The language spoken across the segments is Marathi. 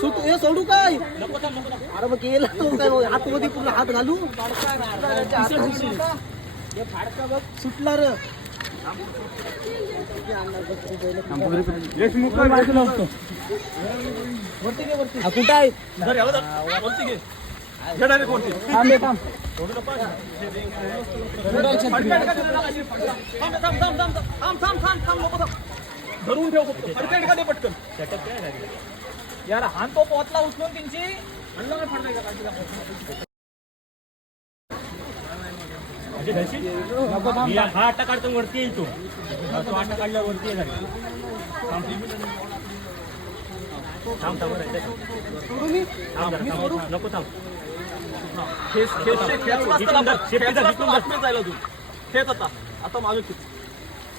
सुटू हे सोडू काय अरे मग गेला तो काय मग आतमध्ये पूर्ण हात घालू सुटला र कुठं आहे. थांब थांब थांब, थांब. धरून ठेव फक्त. फडकायला का दे पटकन. यार हान तो पोहोचला उचलून त्यांची. आणलं नाही? या, हा आटा काढतो वरती येईल तो. तो आटा काढल्यावर वरती येईल थांब. सोडू मी? थांब. नको थांब. खेच खेच खेच धर. जायला तू. खेच आता. आता मागे खेच.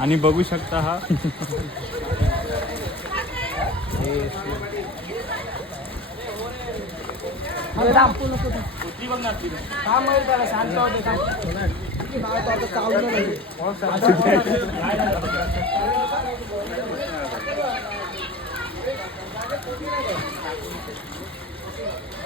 आणि बघू शकता हा.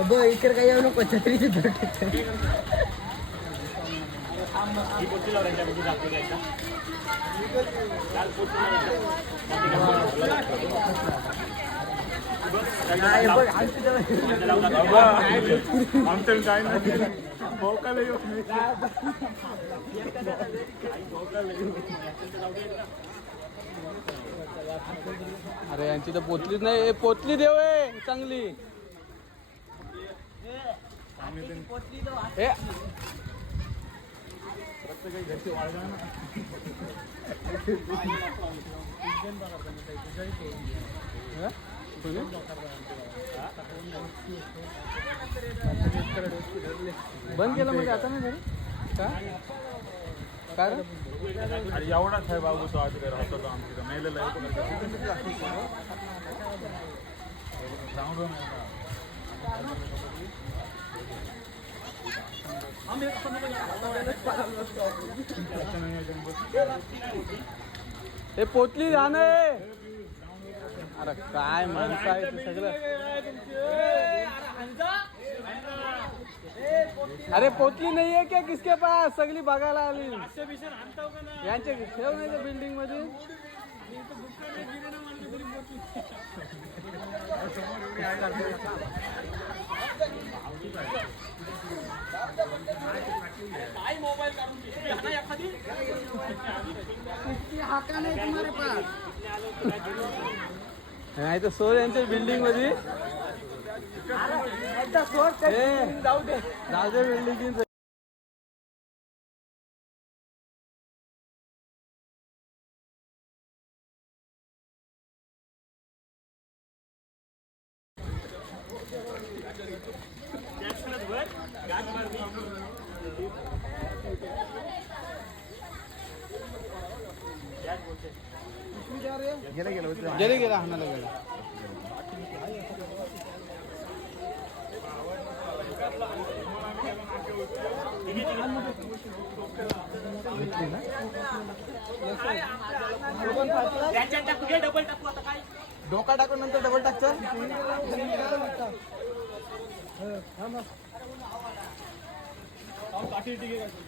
बघ इकडे काय येऊ नको काय अरे यांची तर पोचलीच नाही. पोतली देव आहे चांगली. हे बंद केलं म्हणजे आता नाही का? कारण? एवढाच आहे बाबू तो आज घर होता तो आमच्या मेलेला आहे हे पोचली जाण अरे काय माणसं आहे ते सगळं? अरे पोचली नाहीये क्या किसके पास? सगळी बघायला आली. यांचे ठेव नाही बिल्डिंगमध्ये. नाही तर सोर यांच्या बिल्डिंगमध्ये. जाऊ दे. जाऊ दे बिल्डिंग गेला गेला गेला गेला हाणाला गेला. डोका टाकून नंतर डबल टाक चल. काठी ठीक आहे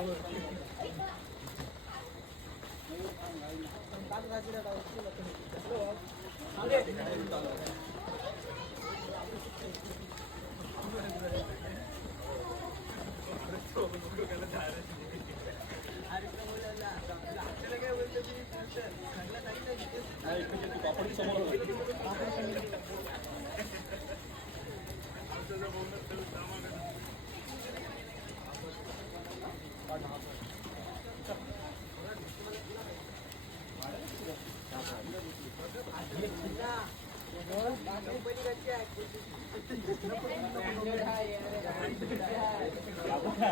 ठीक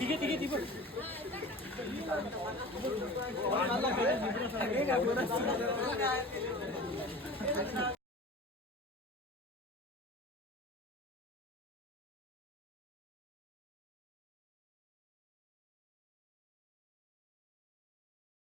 आहे ठीक आहे ठीक आहे